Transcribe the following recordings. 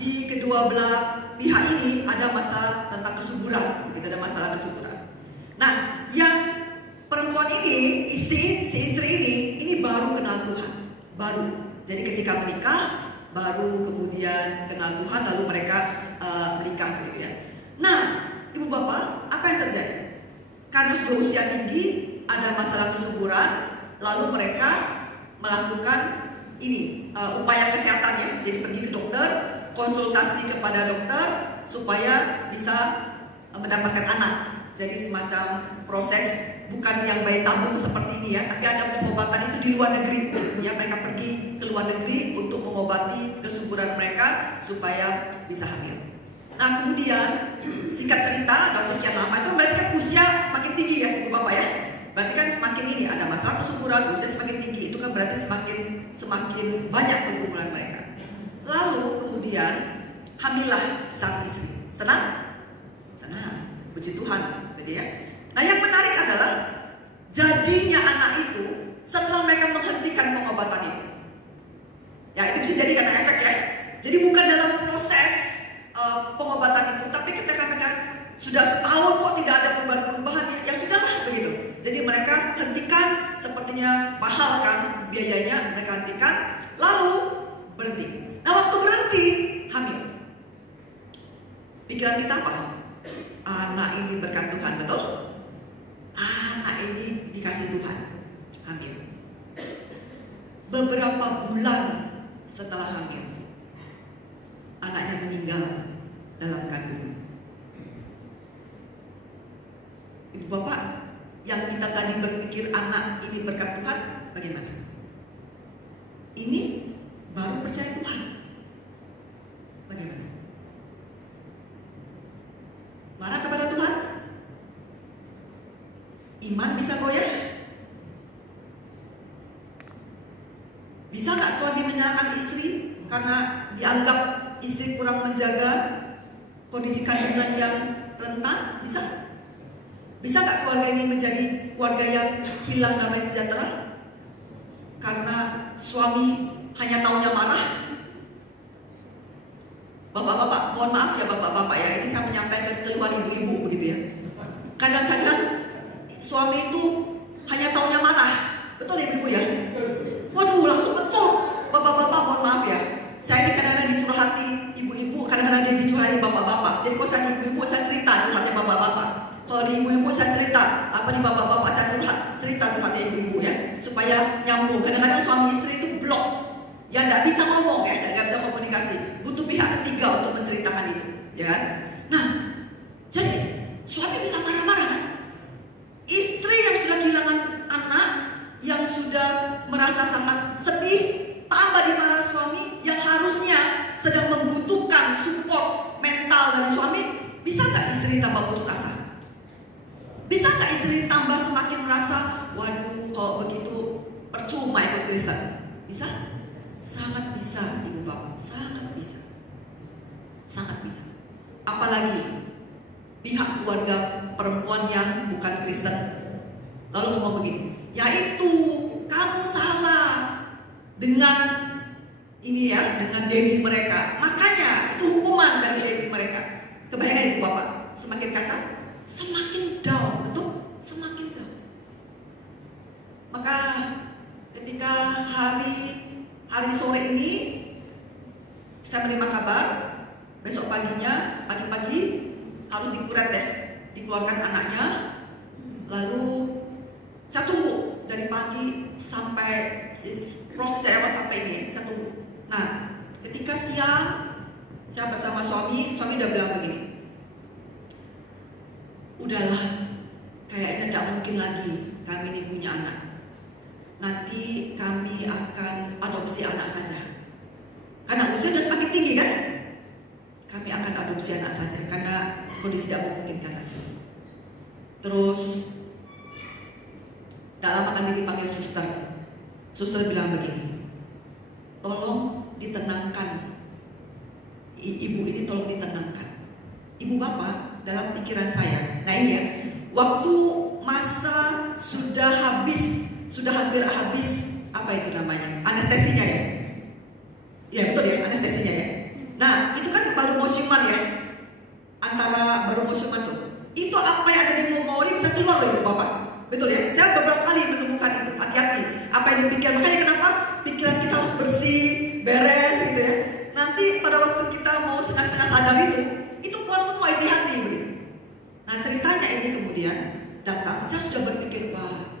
di kedua belah pihak ini ada masalah tentang kesuburan, begitu, ada masalah kesuburan. Nah, yang perempuan ini, si istri ini baru kenal Tuhan, baru. Jadi ketika menikah, baru kemudian kenal Tuhan, lalu mereka menikah, begitu ya. Nah, ibu bapak, apa yang terjadi? Karena sudah usia tinggi, ada masalah kesuburan, lalu mereka melakukan ini upaya kesehatannya, jadi pergi ke dokter, konsultasi kepada dokter supaya bisa mendapatkan anak. Jadi semacam proses, bukan yang bayi tabung seperti ini ya, tapi ada pengobatan itu di luar negeri. Ya, mereka pergi ke luar negeri untuk mengobati kesuburan mereka supaya bisa hamil. Nah, kemudian singkat cerita, udah sekian lama itu berarti kan usia semakin tinggi ya, ibu bapak ya. Berarti kan semakin ini ada masalah kesuburan, usia semakin tinggi, itu kan berarti semakin banyak pergumulan mereka. Lalu kemudian hamillah sang istri. Senang? Senang. Puji Tuhan, gitu ya. Nah, yang menarik adalah jadinya anak itu setelah mereka menghentikan pengobatan itu. Ya, itu bisa jadi karena efek ya. Jadi bukan dalam proses pengobatan itu, tapi ketika mereka sudah setahun kok tidak ada perubahan-perubahan, ya sudahlah begitu. Jadi mereka hentikan, sepertinya mahal kan biayanya, mereka hentikan, lalu berhenti. Nah, waktu berhenti, hamil. Pikiran kita apa? Anak ini berkat Tuhan, betul? Anak ini dikasih Tuhan, hamil. Beberapa bulan setelah hamil, anaknya meninggal dalam kandungan. Ibu bapak, yang kita tadi berpikir anak ini berkat Tuhan, bagaimana? Ini baru percaya Tuhan. Bagaimana? Marah kepada Tuhan? Iman bisa goyah? Bisa nggak suami menyalahkan istri karena dianggap istri kurang menjaga kondisi kandungan yang rentan? Bisa? Bisa nggak keluarga ini menjadi keluarga yang hilang damai sejahtera karena suami hanya taunya marah? Bapak-bapak, mohon maaf ya bapak-bapak ya, ini saya menyampaikan keluhan ibu-ibu begitu ya. Kadang-kadang suami itu hanya taunya marah, betul ibu-ibu ya? Waduh, langsung betul. Bapak-bapak, mohon maaf ya, saya ini kadang-kadang dicurhati ibu-ibu, kadang-kadang dia dicurhati bapak-bapak. Jadi kalau saya di ibu-ibu saya cerita curhatnya bapak-bapak. Kalau di ibu-ibu saya cerita, apa di bapak-bapak saya cerita curhatnya ibu-ibu ya, supaya nyambung. Kadang-kadang suami istri itu blok. Ya nggak bisa ngomong ya, nggak bisa komunikasi, butuh pihak ketiga untuk menceritakan itu, ya kan? Nah, jadi suami bisa marah-marah kan? Istri yang sudah kehilangan anak, yang sudah merasa sangat sedih, tambah dimarah suami, yang harusnya sedang membutuhkan support mental dari suami, bisa nggak istri tambah putus asa? Bisa nggak istri tambah semakin merasa, waduh, kalau begitu percuma ikut Kristen? Bisa? Sangat bisa, ibu bapak, sangat bisa. Sangat bisa. Apalagi pihak keluarga perempuan yang bukan Kristen lalu ngomong begini, yaitu kamu salah dengan ini ya, dengan dewi mereka, makanya itu hukuman dari dewi mereka. Kebayang ibu bapak, semakin kacau, semakin down, betul? Semakin down. Maka ketika hari sore ini saya menerima kabar, besok paginya, pagi-pagi harus dikuret deh, dikeluarkan anaknya. Lalu saya tunggu dari pagi sampai proses dari awal sampai ini, saya tunggu. Nah, ketika siang saya bersama suami udah bilang begini, udahlah, kayaknya tidak mungkin lagi kami ini punya anak. Nanti kami akan adopsi anak saja. Karena usia sudah semakin tinggi kan? Kami akan adopsi anak saja karena kondisi tidak memungkinkan lagi. Terus tak lama kami dipanggil suster. Suster bilang begini, tolong ditenangkan. Ibu ini tolong ditenangkan. Ibu bapak, dalam pikiran saya, nah ini ya, waktu masa sudah hampir habis, apa itu namanya, anestesinya ya? Ya betul ya, anestesinya ya. Nah itu kan ciuman ya, baru mau ciuman tuh, itu apa yang ada di mulut Maori bisa keluar loh Ibu Bapak. Betul ya? Saya beberapa kali menemukan itu. Hati-hati. Apa yang dipikir. Makanya kenapa pikiran kita harus bersih, beres gitu ya. Nanti pada waktu kita mau setengah-setengah sadar itu keluar semua isi hati begitu. Nah ceritanya ini kemudian datang. Saya sudah berpikir, wah,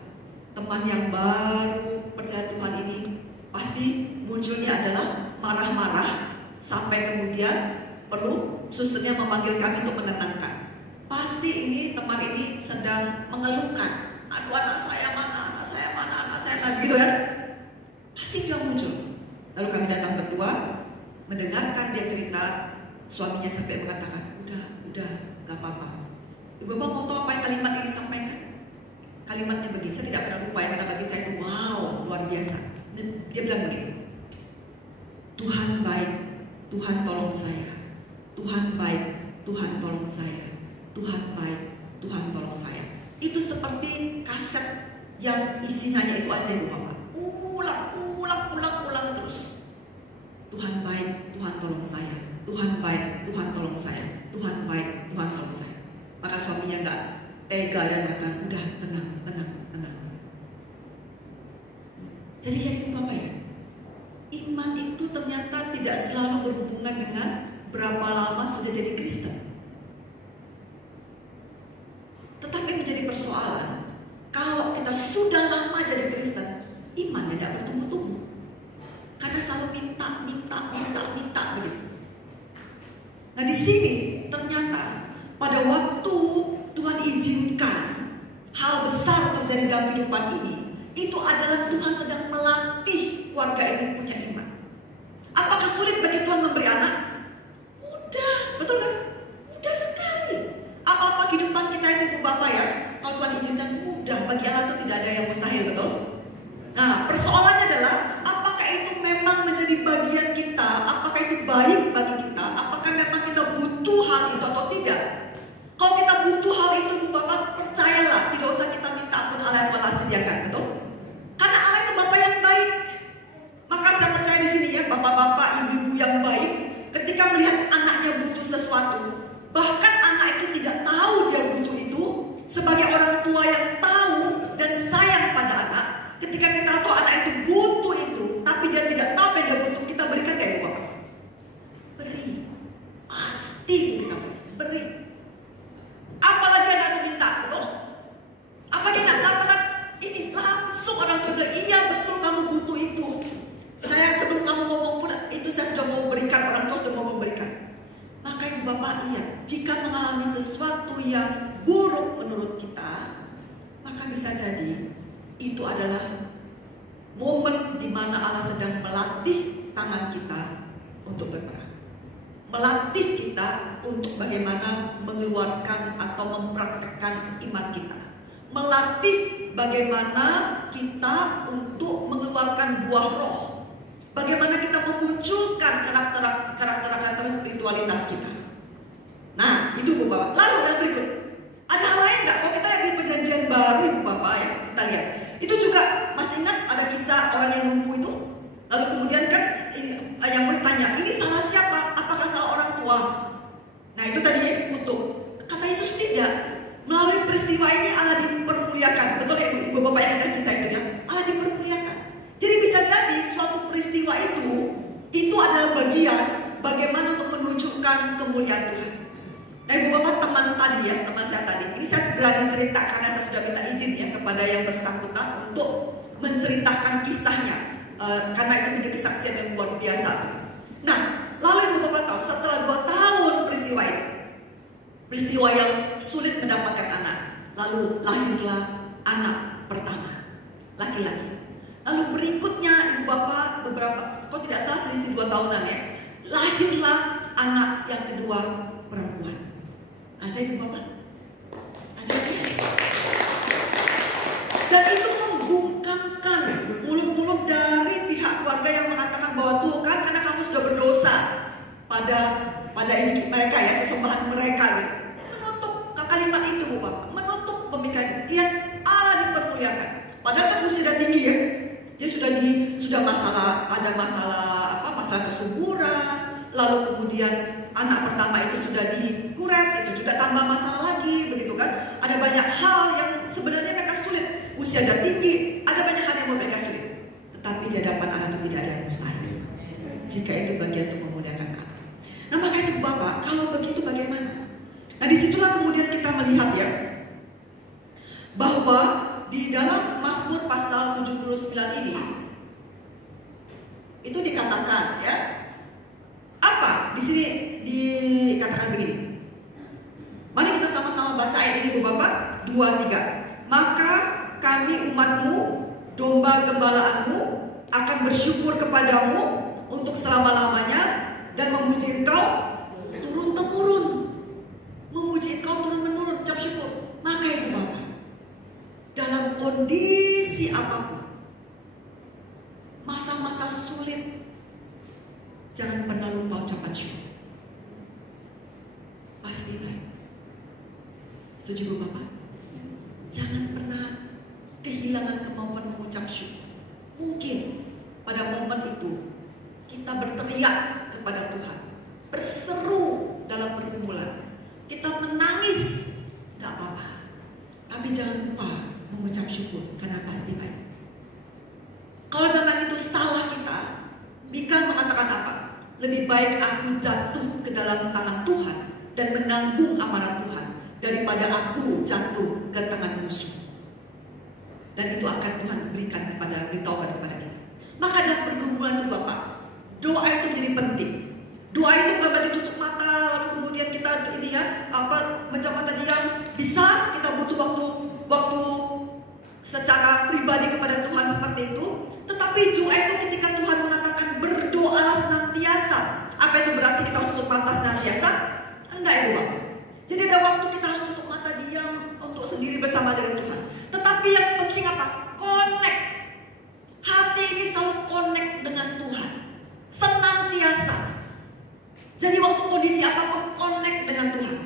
teman yang baru percaya Tuhan ini pasti munculnya adalah marah-marah sampai kemudian perlu susternya memanggil kami untuk menenangkan. Pasti ini teman ini sedang mengeluhkan. Aduh, anak saya mana, gitu kan? Pasti dia muncul. Lalu kami datang berdua, mendengarkan dia cerita. Suaminya sampai mengatakan, udah, gak apa-apa. Ibu Bapak mau tahu apa yang kalimat ini disampaikan? Kalimatnya begini, saya tidak pernah lupa ya, karena bagi saya itu wow, luar biasa. Dia bilang begini, Tuhan baik, Tuhan tolong saya. Tuhan baik, Tuhan tolong saya. Tuhan baik, Tuhan tolong saya. Itu seperti kaset yang isinya hanya itu aja Ibu Bapak. Ulang terus. Tuhan baik, Tuhan tolong saya. Tuhan baik, Tuhan tolong saya. Tuhan baik, Tuhan tolong saya. Maka suaminya enggak tega dan mengatakan, udah tenang. Jadi ya Ibu Bapak ya, iman itu ternyata tidak selalu berhubungan dengan berapa lama sudah jadi Kristen. Tetapi menjadi persoalan, kalau kita sudah lama jadi Kristen, imannya tidak bertumbuh-tumbuh. Karena selalu minta begitu. Nah di sini ternyata pada waktu Tuhan izinkan hal besar terjadi dalam kehidupan ini, itu adalah Tuhan sedang melatih keluarga ini punya iman. Apakah sulit bagi Tuhan memberi anak? Mudah, betul kan? Mudah sekali. Apa-apa kehidupan kita itu Ibu Bapak ya, kalau Tuhan izinkan mudah. Bagi Allah itu tidak ada yang mustahil, betul? Nah persoalannya adalah, apakah itu memang menjadi bagian kita? Apakah itu baik bagi kita? Apakah memang kita butuh hal itu atau tidak? Kalau kita butuh hal itu Ibu Bapak, percayalah, tidak usah kita minta pun Allah yang telah sediakan, betul? Karena Allah itu Bapak yang baik. Maka saya percaya di sini ya, bapak-bapak, ibu-ibu yang baik, ketika melihat anaknya butuh sesuatu, bahkan anak itu tidak tahu dia butuh itu, sebagai orang tua yang tahu dan sayang pada anak, ketika kita tahu anak itu butuh itu, tapi dia tidak tahu apa yang dia butuh, kita berikan kayak Ibu Bapak. Beri. Pasti itu kita beri. Apalagi anak itu minta, betul? Apalagi anak mengatakan, ini langsung orang tua bilang, iya betul kamu butuh itu. Saya sebelum kamu ngomong pun, itu saya sudah mau berikan, orang tua sudah mau memberikan. Maka Ibu Bapak lihat, jika mengalami sesuatu yang buruk menurut kita, maka bisa jadi itu adalah momen di mana Allah sedang melatih tangan kita untuk berperang. Melatih kita untuk bagaimana mengeluarkan atau mempraktekkan iman kita. Melatih bagaimana kita untuk mengeluarkan buah roh. Bagaimana kita memunculkan karakter spiritualitas kita. Nah, itu Ibu Bapak. Lalu yang berikut, ada hal lain nggak? Kalau kita lihat di perjanjian baru Ibu Bapak ya, kita lihat. Itu juga masih ingat ada kisah orang yang lumpuh itu. Lalu kemudian kan yang bertanya, ini salah siapa? Apakah salah orang tua? Nah itu tadi ya, kutuk. Kata Yesus tidak. Melalui peristiwa ini Allah dipermuliakan. Betul ya Ibu Bapak yang ingat kisah itu ya? Allah dipermuliakan. Jadi bisa jadi suatu peristiwa itu adalah bagian bagaimana untuk menunjukkan kemuliaan Tuhan. Nah Ibu Bapak, teman saya tadi, ini saya berani cerita karena saya sudah minta izin ya kepada yang bersangkutan untuk menceritakan kisahnya, karena itu menjadi kesaksian yang luar biasa. Nah, lalu Ibu Bapak tahu setelah 2 tahun peristiwa yang sulit mendapatkan anak, lalu lahirlah anak pertama, laki-laki. Lalu berikutnya Ibu Bapak kalau tidak salah selisih 2 tahunan ya, lahirlah anak yang kedua perempuan. Ajaib Ibu Bapak, ajaib. Dan itu membungkamkan mulut-mulut dari pihak keluarga yang mengatakan bahwa tuh kan karena kamu sudah berdosa pada ini mereka ya, sesembahan mereka gitu. Menutup kalimat itu Ibu Bapak, menutup pemikiran. Lihat Allah dipermuliakan. Padahal kan usia sudah tinggi ya. Dia sudah masalah kesuburan, lalu kemudian anak pertama itu sudah dikuret, itu juga tambah masalah lagi, begitu kan? Ada banyak hal yang sebenarnya mereka sulit, usia sudah tinggi, ada banyak hal yang membuat mereka sulit. Tetapi di hadapan Allah itu tidak ada yang mustahil. Jika itu bagian untuk memuliakan Allah. Nah maka itu Bapak, kalau begitu bagaimana? Nah disitulah kemudian kita melihat ya, bahwa di dalam Mazmur pasal 79 ini itu dikatakan ya, apa di sini dikatakan begini. Mari kita sama-sama baca ayat ini Bu Bapak, 2-3. Maka kami umatmu, domba gembalaanmu, akan bersyukur kepadamu untuk selama-lamanya dan memuji engkau turun-temurun. Memuji engkau turun-temurun, ucap syukur. Maka Ibu Bapak, dalam kondisi apapun, masa-masa sulit, jangan pernah lupa ucapan syukur. Pasti baik. Setuju Bu Bapak? Jangan pernah kehilangan kemampuan mengucap syukur. Mungkin pada momen itu kita berteriak kepada Tuhan, berseru dalam pergumulan, kita menangis, tidak apa-apa. Tapi jangan lupa mengucap syukur, karena pasti baik. Kalau memang itu salah kita, Mika mengatakan apa? Lebih baik aku jatuh ke dalam tangan Tuhan dan menanggung amarah Tuhan daripada aku jatuh ke tangan musuh. Dan itu akan Tuhan beritahukan kepada kita. Maka dalam pergumulan itu Bapak, doa itu menjadi penting. Doa itu bukan berarti tutup mata lalu kemudian kita macam mata diam. Bisa kita butuh waktu secara pribadi kepada Tuhan seperti itu. Tetapi doa itu ketika Tuhan mengatakan berdoalah senantiasa. Apa itu berarti kita harus tutup mata senantiasa? Enggak Ibu Bapak. Jadi ada waktu kita harus tutup mata diam untuk sendiri bersama dengan Tuhan. Tetapi yang penting apa? Connect. Hati ini selalu connect dengan Tuhan. Senantiasa. Jadi waktu kondisi apapun connect dengan Tuhan.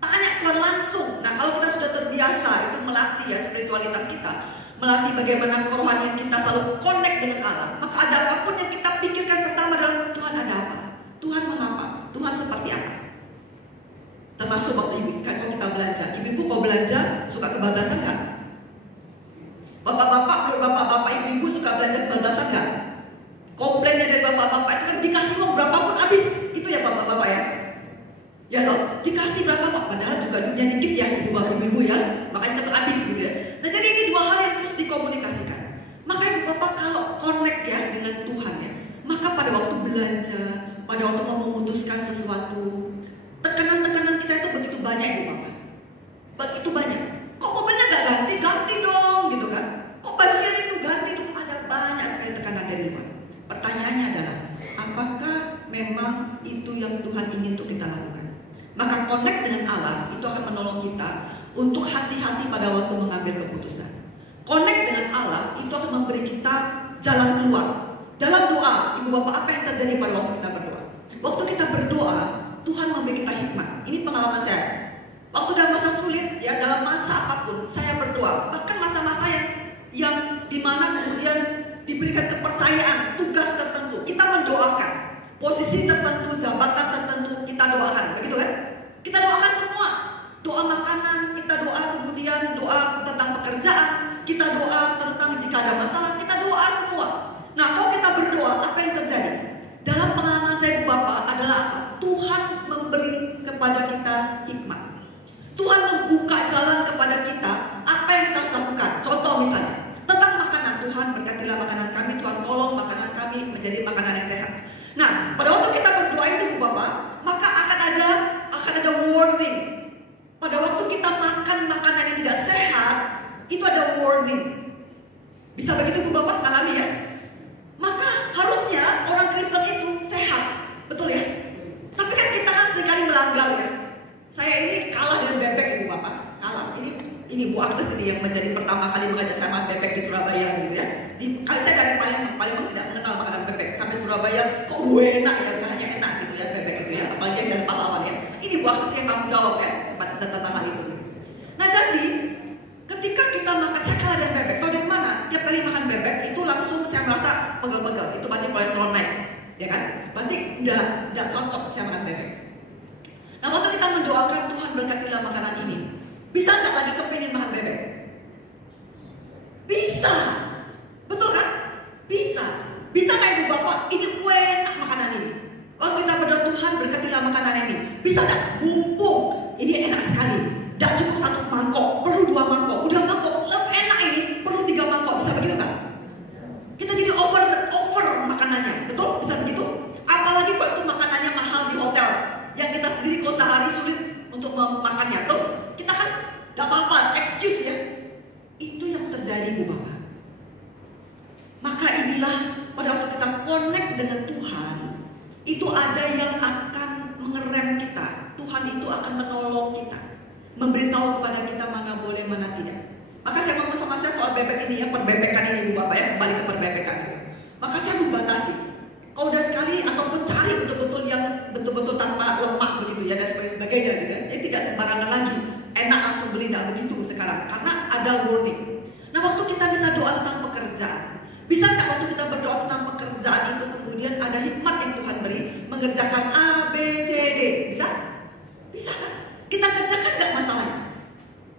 Tanya Tuhan langsung. Nah kalau kita sudah terbiasa itu melatih ya spiritualitas kita, melatih bagaimana kerohanian kita selalu connect dengan Allah, maka ada apapun yang kita pikirkan pertama adalah Tuhan ada apa? Tuhan mengapa? Tuhan seperti apa? Termasuk waktu ibu kan kalau kita belanja, ibu-ibu kalau belanja suka kebablasan nggak? Bapak-bapak, ibu-ibu suka belanja kebablasan nggak? Komplainnya dari bapak-bapak itu kan dikasih uang berapapun habis, itu ya bapak-bapak ya. Ya toh, dikasih berapa Pak? Padahal juga duitnya dikit ya ibu-ibu ya, makanya cepat habis gitu ya. Nah jadi ini dua hal yang terus dikomunikasikan. Maka ibu bapak kalau connect ya dengan Tuhan ya, maka pada waktu belanja, pada waktu mau memutuskan sesuatu, tekanan-tekanan kita itu begitu banyak ibu bapak. Begitu banyak. Kok mobilnya nggak ganti? Ganti dong gitu kan. Kok bajunya itu ganti dong? Ada banyak sekali tekanan dari luar. Pertanyaannya adalah, apakah memang itu yang Tuhan ingin untuk kita lakukan? Maka connect dengan Allah itu akan menolong kita untuk hati-hati pada waktu mengambil keputusan. Connect dengan Allah itu akan memberi kita jalan keluar. Dalam doa, ibu bapak, apa yang terjadi pada waktu kita berdoa? Waktu kita berdoa, Tuhan memberi kita hikmat. Ini pengalaman saya. Waktu dalam masa sulit, ya dalam masa apapun, saya berdoa. Bahkan masa-masa yang dimana kemudian diberikan kepercayaan, tugas tertentu, kita mendoakan. Posisi tertentu, jabatan tertentu, kita doakan, begitu kan? Kita doakan semua. Doa makanan, kita doa kemudian doa tentang pekerjaan, kita doa tentang jika ada masalah, kita doa semua. Nah, kalau kita berdoa, apa yang terjadi? Dalam pengalaman saya Bu Bapak adalah apa? Tuhan memberi kepada kita hikmat. Tuhan membuka jalan kepada kita, apa yang kita harus lakukan. Contoh misalnya, tentang makanan, Tuhan berkatilah makanan kami, Tuhan tolong makanan kami menjadi makanan yang sehat. Nah, pada waktu kita berdoa itu Bu Bapak, maka akan ada warning. Pada waktu kita makan makanan yang tidak sehat, itu ada warning. Bisa begitu Bu Bapak alami ya? Maka harusnya orang Kristen itu sehat, betul ya? Tapi kan kita kan seringkali melanggar ya. Saya ini kalah dengan bebek ya Bu Bapak, kalah. Ini Bu Agnes ini yang menjadi pertama kali mengajak saya makan bebek di Surabaya begitu ya. Saya dari Palembang tidak mengenal makanan bebek. Sampai Surabaya kok enak ya, bukan hanya enak gitu ya bebek itu ya. Apalagi Jalan Pahlawan ya. Ini Bu Agnes yang tanggung jawab ya tentang hal itu. Nah jadi ketika kita makan, saya kalah dengan bebek. Tahu dari mana? Tiap kali makan bebek itu langsung saya merasa pegel-pegel. Itu berarti kolesterol naik, ya kan? Berarti nggak cocok saya makan bebek. Nah, waktu kita mendoakan Tuhan berkatilah makanan ini, bisa nggak lagi kepingin makan bebek? Bisa, betul kan? Bisa. Bisa nggak ibu bapak? Ini enak makanan ini. Waktu kita berdoa Tuhan berkatilah makanan ini, bisa nggak? Mumpung ini enak sekali. Nggak cukup 1 mangkok, perlu 2 mangkok. Udah mangkok lebih enak ini, perlu 3 mangkok. Bisa begitu kan? Kita jadi over makanannya, betul? Bisa begitu? Apalagi kalau itu makanannya mahal di hotel, yang kita sendiri kalau sehari sulit untuk memakannya, betul? Kita kan nggak apa-apa, excuse ya. Itu yang terjadi ibu bapak. Maka inilah pada waktu kita connect dengan Tuhan, itu ada yang akan mengerem kita. Tuhan itu akan menolong kita, memberitahu kepada kita mana boleh, mana tidak. Maka saya ngomong sama saya soal bebek ini ya, perbebekan ini ibu bapak ya, kembali ke perbebekan itu. Maka saya membatasi. Kalau udah sekali ataupun cari betul-betul yang betul-betul tanpa lemak begitu ya dan sebagainya gitu ya. Jadi tidak sembarangan lagi. Enak langsung beli, tidak begitu sekarang. Karena ada warning. Nah, waktu kita bisa doa tentang pekerjaan, bisa nggak waktu kita berdoa tentang pekerjaan itu kemudian ada hikmat yang Tuhan beri mengerjakan A, B, C, D? Bisa? Bisa kan? Kita kerjakan nggak masalahnya?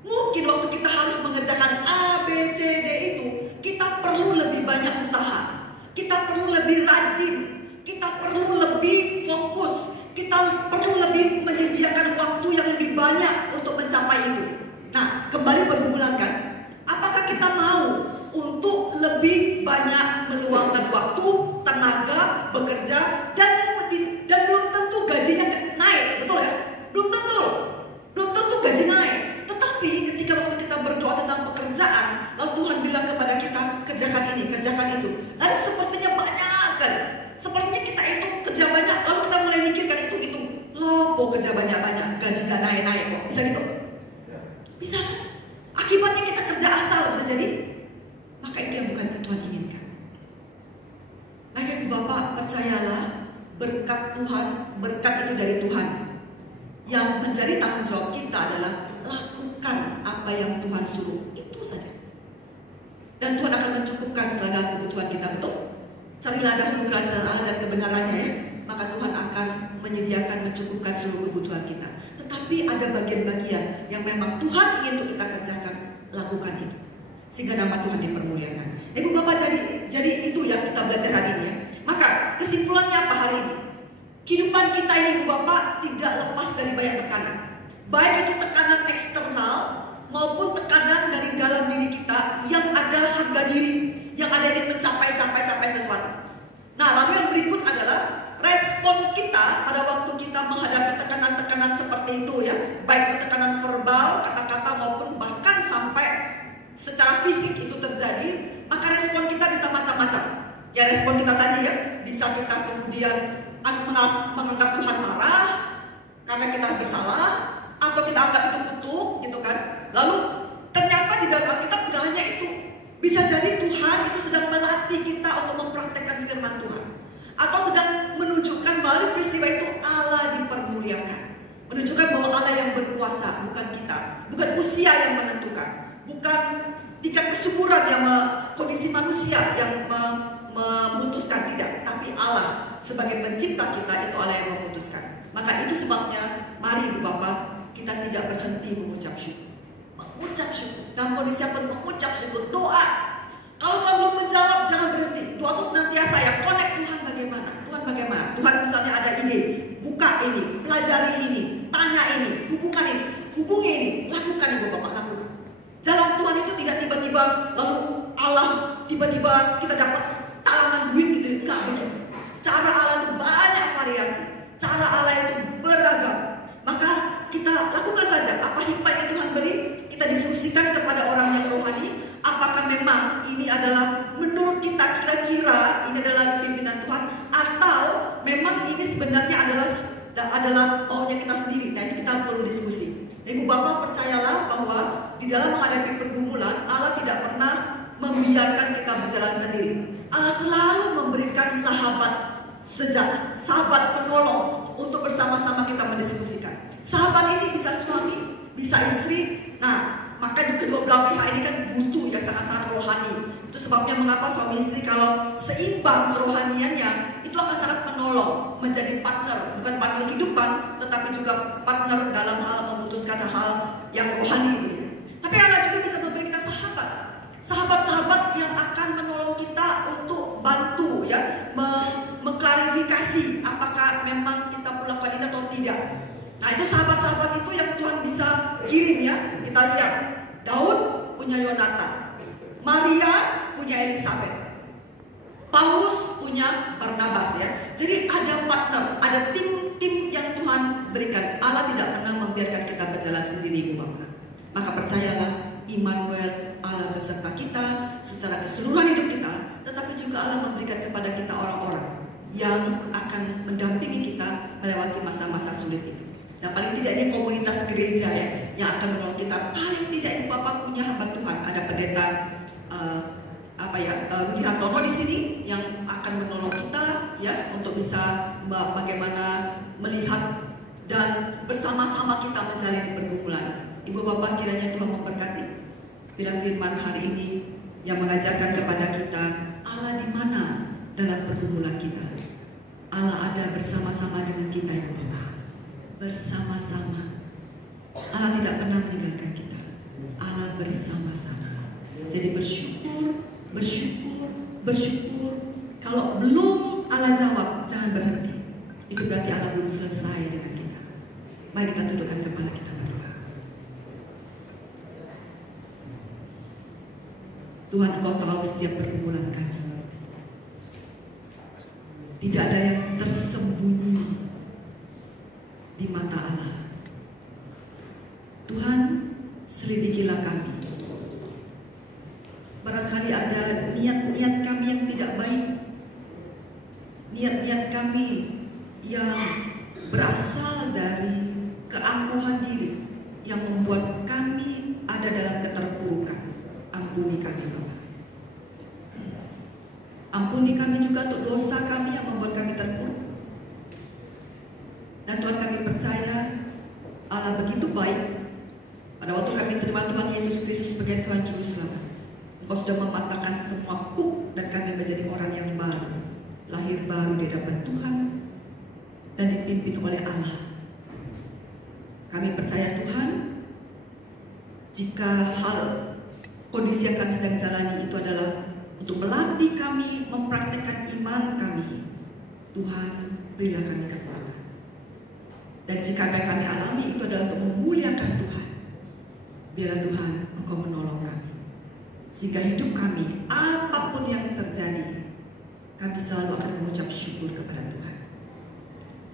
Mungkin waktu kita harus mengerjakan A, B, C, D itu, kita perlu lebih banyak usaha. Kita perlu lebih rajin. Kita perlu lebih fokus. Kita perlu lebih menyediakan waktu yang lebih banyak untuk mencapai itu. Nah, kembali bergumulan kan? Apakah kita mau untuk lebih banyak meluangkan waktu, tenaga, bekerja, dan belum tentu gajinya naik, betul ya? Belum tentu gaji naik. Tetapi ketika waktu kita berdoa tentang pekerjaan, lalu Tuhan bilang kepada kita, kerjakan ini, kerjakan itu. Lalu sepertinya banyak sekali. Sepertinya kita itu kerja banyak, lalu kita mulai mikirkan itu. Loh, mau kerja banyak-banyak, gaji gak naik-naik kok. Bisa gitu? Bisa kan? Akibatnya kita kerja asal, bisa jadi. Maka itu yang bukan Tuhan inginkan. Maka ibu bapak, percayalah, berkat Tuhan, berkat itu dari Tuhan. Yang menjadi tanggung jawab kita adalah lakukan apa yang Tuhan suruh. Itu saja. Dan Tuhan akan mencukupkan segala kebutuhan kita, betul? Carilah dahulu kerajaan Allah dan kebenarannya ya. Maka Tuhan akan menyediakan, mencukupkan seluruh kebutuhan kita. Tetapi ada bagian-bagian yang memang Tuhan ingin untuk kita kerjakan, lakukan itu. Sehingga nama Tuhan dipermuliakan. Ibu bapak, jadi itu yang kita belajar hari ini ya. Maka kesimpulannya apa hari ini? Kehidupan kita ini ibu bapak tidak lepas dari banyak tekanan. Baik itu tekanan eksternal maupun tekanan dari dalam diri kita yang ada harga diri, yang ada ingin mencapai sesuatu. Nah, lalu yang berikut adalah respon kita pada waktu kita menghadapi tekanan-tekanan seperti itu ya. Baik itu tekanan verbal, kata-kata maupun bahkan sampai secara fisik itu terjadi. Maka respon kita bisa macam-macam. Ya, respon kita tadi ya, bisa kita kemudian menganggap Tuhan marah karena kita bersalah, atau kita anggap itu kutuk gitu kan. Lalu ternyata di dalam Alkitab tidak hanya itu. Bisa jadi Tuhan itu sedang melatih kita untuk mempraktekkan firman Tuhan, atau sedang menunjukkan melalui peristiwa itu Allah dipermuliakan, menunjukkan bahwa Allah yang berkuasa, bukan kita, bukan usia yang menentukan, bukan tingkat kesuburan yang kondisi manusia yang memutuskan, tidak, tapi Allah sebagai pencipta kita, itu Allah yang memutuskan. Maka itu sebabnya mari ibu bapak, kita tidak berhenti mengucap syukur. Mengucap syukur, dalam kondisi apa? Mengucap syukur, doa. Kalau Tuhan belum menjawab, jangan berhenti. Doa itu senantiasa ya, connect Tuhan bagaimana? Tuhan bagaimana? Tuhan misalnya ada ide, buka ini, pelajari ini, tanya ini, hubungan ini, hubungi ini, lakukan ibu bapak, lakukan. Jalan Tuhan itu tidak tiba-tiba lalu Allah tiba-tiba kita dapat talangan duit gitu, enggak begitu. Cara Allah itu banyak variasi, cara Allah itu beragam. Maka kita lakukan saja apa hikmat yang Tuhan beri. Kita diskusikan kepada orang yang rohani, apakah memang ini adalah menurut kita kira-kira ini adalah pimpinan Tuhan, atau memang ini sebenarnya adalah maunya kita sendiri. Nah, itu kita perlu diskusi. Ibu bapak, percayalah bahwa di dalam menghadapi pergumulan, Allah tidak pernah membiarkan kita berjalan sendiri. Allah selalu memberikan sahabat penolong untuk bersama-sama kita mendiskusikan. Sahabat ini bisa suami, bisa istri. Nah, maka di kedua belah pihak ini kan butuh yang sangat-sangat rohani. Itu sebabnya mengapa suami istri kalau seimbang kerohaniannya, itu itu akan sangat menolong, menjadi partner, bukan partner kehidupan, tetapi juga partner dalam hal memutuskan hal yang rohani begitu. Tapi Allah juga bisa memberi kita sahabat-sahabat yang akan menolong kita untuk bantu ya, mengklarifikasi apakah memang kita melakukan itu atau tidak. Nah, itu sahabat-sahabat itu yang Tuhan bisa kirim ya. Kita lihat, Daud punya Yonatan, Maria punya Elizabeth, Paulus punya Barnabas ya. Jadi ada partner, ada tim-tim yang Tuhan berikan. Allah tidak pernah membiarkan kita berjalan sendiri, Ibu Bapak. Maka percayalah, Immanuel, Allah beserta kita secara keseluruhan hidup kita. Tetapi juga Allah memberikan kepada kita orang-orang yang akan mendampingi kita melewati masa-masa sulit itu. Dan paling tidak ini komunitas gereja ya, yang akan menolong kita. Paling tidak Ibu Bapak punya hamba Tuhan. Ada pendeta Rudi Hartono di sini yang akan menolong kita ya, untuk bisa bagaimana melihat dan bersama-sama kita menjalani pergumulan itu. Ibu Bapak, kiranya Tuhan memberkati bila firman hari ini yang mengajarkan kepada kita Allah di mana dalam pergumulan kita. Allah ada bersama-sama dengan kita, Ibu Bapak. Bersama-sama. Allah tidak pernah meninggalkan kita. Allah bersama-sama. Jadi bersyukur. Kalau belum Allah jawab, jangan berhenti. Itu berarti Allah belum selesai dengan kita. Mari kita tundukkan kepala kita berdoa. Tuhan, Engkau tahu setiap pergumulan kami. Tidak ada yang tersembunyi di mata Allah. Tuhan, selidikilah kami. Barangkali ada niat-niat kami yang tidak baik, niat-niat kami yang berasal dari keangkuhan diri yang membuat kami ada dalam keterpurukan. Ampuni kami, Bapa. Ampuni kami juga untuk dosa kami yang membuat kami terpuruk. Dan Tuhan, kami percaya Allah begitu baik. Pada waktu kami terima Tuhan Yesus Kristus sebagai Tuhan Juru Selamat, Engkau sudah mematahkan semua kuk dan kami menjadi orang yang baru, lahir baru di hadapan Tuhan dan dipimpin oleh Allah. Kami percaya Tuhan, jika kondisi yang kami sedang jalani itu adalah untuk melatih kami mempraktikkan iman kami, Tuhan berilah kami kekuatan. Dan jika apa yang kami alami itu adalah untuk memuliakan Tuhan, biarlah Tuhan Engkau menolong kami. Sehingga hidup kami, apapun yang terjadi, kami selalu akan mengucap syukur kepada Tuhan.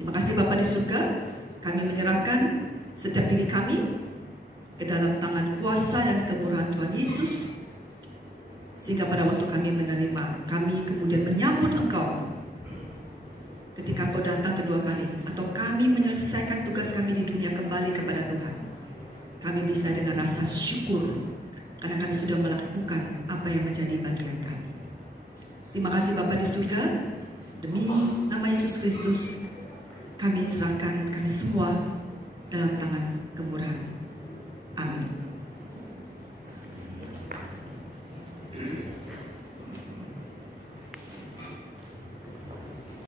Terima kasih Bapa di surga, kami menyerahkan setiap diri kami ke dalam tangan kuasa dan kemurahan Tuhan Yesus. Sehingga pada waktu kami menerima, kami kemudian menyambut Engkau ketika Engkau datang kedua kali, atau kami menyelesaikan tugas kami di dunia kembali kepada Tuhan. Kami bisa dengan rasa syukur karena kami sudah melakukan apa yang menjadi bagian kami. Terima kasih Bapa di surga, demi nama Yesus Kristus kami serahkan kami semua dalam tangan kemurahan. Amin.